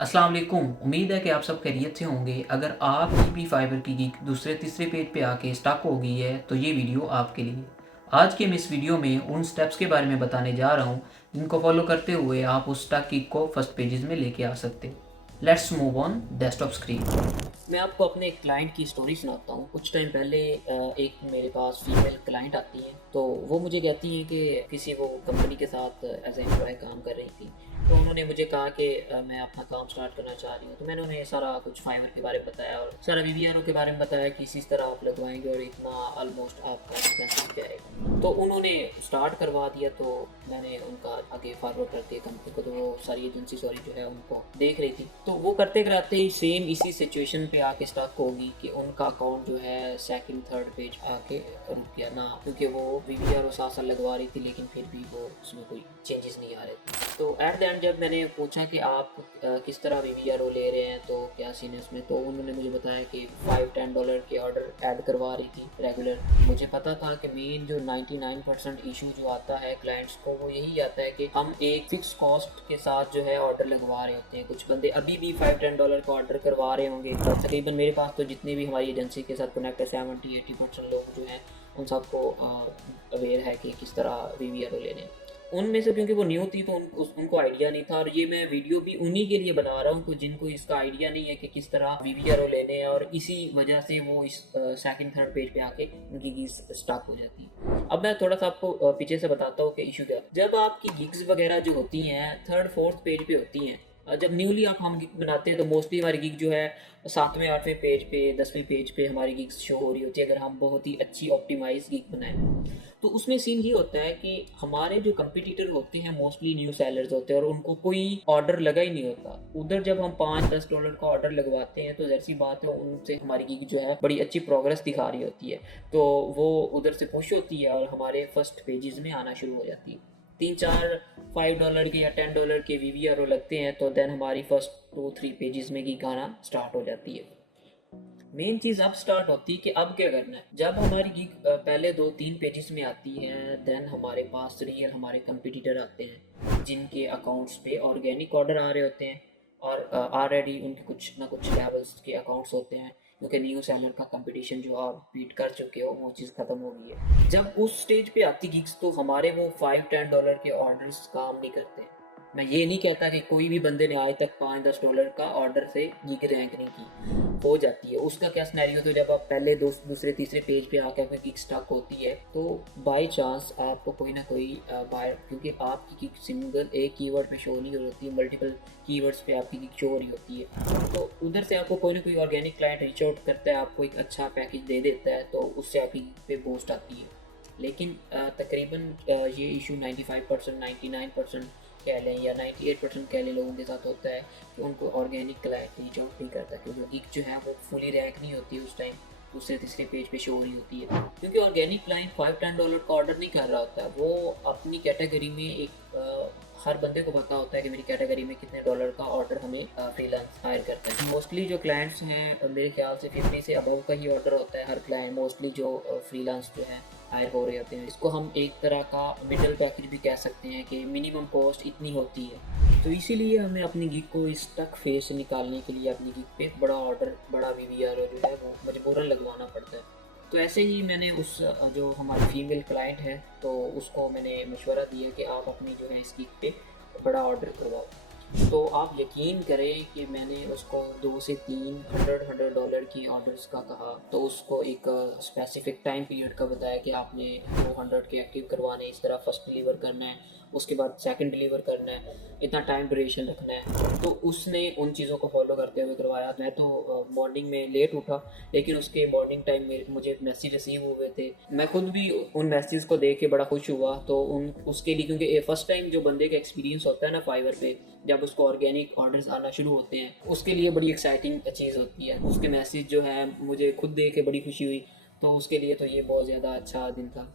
अस्सलाम वालेकुम। उम्मीद है कि आप सब खैरियत से होंगे। अगर आपकी भी फाइबर की गिग दूसरे तीसरे पेज पे आके स्टक हो गई है तो ये वीडियो आपके लिए। आज के मैं इस वीडियो में उन स्टेप्स के बारे में बताने जा रहा हूँ जिनको फॉलो करते हुए आप उस स्टक गिग को फर्स्ट पेजेस में लेके आ सकते हो। Let's move on desktop screen. मैं आपको अपने एक क्लाइंट की स्टोरी सुनाता हूँ। कुछ टाइम पहले एक मेरे पास फीमेल क्लाइंट आती है, तो वो मुझे कहती हैं कि किसी वो कंपनी के साथ एज ए एम्प्लॉय काम कर रही थी। तो उन्होंने मुझे कहा कि मैं अपना काम स्टार्ट करना चाह रही हूँ। तो मैंने उन्हें सारा कुछ फाइवर के बारे में बताया और सारा वीवीआरओ के बारे में बताया कि इसी तरह आप लगवाएंगे और इतना ऑलमोस्ट आपका एक्सपेंसिव जाएगा। तो उन्होंने स्टार्ट करवा दिया। तो मैंने उनका आगे फॉरवर्ड करके कंपनी को, तो वो सारी एजेंसी जो है उनको देख रही थी। तो वो करते कराते ही सेम इसी सिचुएशन पे आके स्टक होगी कि उनका अकाउंट जो है सेकंड थर्ड पेज आके रुक गया ना, क्योंकि वो वीवीआरओ साथ साथ लगवा रही थी लेकिन फिर भी वो उसमें कोई चेंजेस नहीं आ रहे थे। तो एट द एंड जब मैंने पूछा कि आप किस तरह वीवीआरओ ले रहे हैं तो क्या सीन है उसमें, तो उन्होंने मुझे बताया कि $5-10 के ऑर्डर ऐड करवा रही थी रेगुलर। मुझे पता था कि मेन जो 99% इशू जो आता है क्लाइंट्स को वो यही आता है कि हम एक फिक्स कॉस्ट के साथ जो है ऑर्डर लगवा रहे होते हैं। कुछ बंदे अभी भी $5-10 का ऑर्डर करवा रहे होंगे। तकरीबन मेरे पास तो जितने भी हमारी एजेंसी के साथ कनेक्ट है 70-80% लोग जो हैं उन सबको अवेयर है कि किस तरह वीवीआरओ लेने हैं। उनमें से क्योंकि वो न्यू थी तो उनको आइडिया नहीं था, और ये मैं वीडियो भी उन्हीं के लिए बना रहा हूँ जिनको इसका आइडिया नहीं है कि किस तरह वीवीआरओ लेने हैं, और इसी वजह से वो इस सेकंड थर्ड पेज पे आके उनकी गिग्स स्टॉक हो जाती है। अब मैं थोड़ा सा आपको पीछे से बताता हूँ कि इशू क्या है। जब आपकी गिग्स वगैरह जो होती हैं थर्ड फोर्थ पेज पे होती हैं, जब न्यूली हम गिग बनाते हैं तो मोस्टली हमारी गिग जो है 7वें 8वें पेज पे 10वें पेज पे हमारी गिग्स शो हो रही होती है, अगर हम बहुत ही अच्छी ऑप्टिमाइज गिग बनाएं। तो उसमें सीन ये होता है कि हमारे जो कंपटीटर होते हैं मोस्टली न्यू सेलर्स होते हैं और उनको कोई ऑर्डर लगा ही नहीं होता। उधर जब हम $5-10 का ऑर्डर लगवाते हैं तो जैसी सी बात है उनसे हमारी गिग जो है बड़ी अच्छी प्रोग्रेस दिखा रही होती है, तो वो उधर से खुश होती है और हमारे फर्स्ट पेजेस में आना शुरू हो जाती है। 3-4 $5 के या $10 के वीवीआरओ लगते हैं तो देन हमारी फर्स्ट 2-3 पेजेस में गिग आना स्टार्ट हो जाती है। मेन चीज़ अब स्टार्ट होती है कि अब क्या करना है। जब हमारी गिग पहले 2-3 पेजेस में आती है देन हमारे पास रियल हमारे कंपटीटर आते हैं जिनके अकाउंट्स पे ऑर्गेनिक ऑर्डर आ रहे होते हैं और ऑलरेडी उनके कुछ ना कुछ लेवल्स के अकाउंट्स होते हैं, क्योंकि न्यू सेलर का कंपटीशन जो आप बीट कर चुके हो वो चीज़ ख़त्म हो गई है। जब उस स्टेज पे आती गिग्स तो हमारे वो $5-10 के ऑर्डर्स काम नहीं करते। मैं ये नहीं कहता कि कोई भी बंदे ने आज तक $5-10 का ऑर्डर से गिग रैंक नहीं की, हो जाती है। उसका क्या सिनेरियो, तो जब आप पहले दूसरे तीसरे पेज पे आकर आपकी किक स्टक होती है तो बाय चांस आपको कोई ना कोई बायर, क्योंकि आपकी किक सिंगल एक कीवर्ड पे शो नहीं हो रही होती, मल्टीपल कीवर्ड्स पे आपकी किक शो हो रही होती है, तो उधर से आपको कोई ना कोई ऑर्गेनिक क्लाइंट रीच आउट करता है, आपको एक अच्छा पैकेज दे देता है, तो उससे आपकी पे बूस्ट आती है। लेकिन तकरीबन ये इशू 95% 99% कह लें या 98% कह लें लोगों के साथ होता है कि उनको ऑर्गेनिक क्लाइंट रीच आउट नहीं करता, क्योंकि गिग जो है वो फुली रैंक नहीं होती है उस टाइम, दूसरे तीसरे पेज पे शो हो रही होती है, क्योंकि ऑर्गेनिक क्लाइंट $5-10 का ऑर्डर नहीं कर रहा होता है। वो अपनी कैटेगरी में एक हर बंदे को पता होता है कि मेरी कैटेगरी में कितने डॉलर का ऑर्डर हमें फ्रीलांस हायर करता है। मोस्टली जो क्लाइंट्स हैं मेरे ख्याल से 50 से अबव का ही ऑर्डर होता है हर क्लाइंट, मोस्टली जो फ्रीलांस जो है हायर हो रहे होते हैं। इसको हम एक तरह का मिडल पैकेज भी कह सकते हैं कि मिनिमम कॉस्ट इतनी होती है, तो इसीलिए हमें अपनी गिग को इस टक फेज से निकालने के लिए अपनी गिग पे एक बड़ा ऑर्डर, बड़ा वीवीआरओ जो है वो मजबूरन लगवाना पड़ता है। तो ऐसे ही मैंने उस जो हमारी फीमेल क्लाइंट है तो उसको मैंने मशवरा दिया कि आप अपनी जो है इस गिग पे बड़ा ऑर्डर करवाओ। तो आप यकीन करें कि मैंने उसको 2 से 3 $100 की ऑर्डर्स का कहा, तो उसको एक स्पेसिफिक टाइम पीरियड का बताया कि आपने 200 के एक्टिव करवाने, इस तरह फर्स्ट डिलीवर करना है, उसके बाद सेकंड डिलीवर करना है, इतना टाइम ड्यूरेशन रखना है। तो उसने उन चीज़ों को फॉलो करते हुए करवाया। मैं तो मॉर्निंग में लेट उठा, लेकिन उसके मॉर्निंग टाइम में मुझे मैसेज रिसीव हुए थे, मैं खुद भी उन मैसेज को देख के बड़ा खुश हुआ। तो उन उसके लिए, क्योंकि फर्स्ट टाइम जो बंदे का एक्सपीरियंस होता है ना फाइवर पे, जब उसको ऑर्गेनिक ऑर्डर्स आना शुरू होते हैं, उसके लिए बड़ी एक्साइटिंग चीज़ होती है। उसके मैसेज जो है मुझे खुद देख के बड़ी खुशी हुई, तो उसके लिए तो ये बहुत ज़्यादा अच्छा दिन था।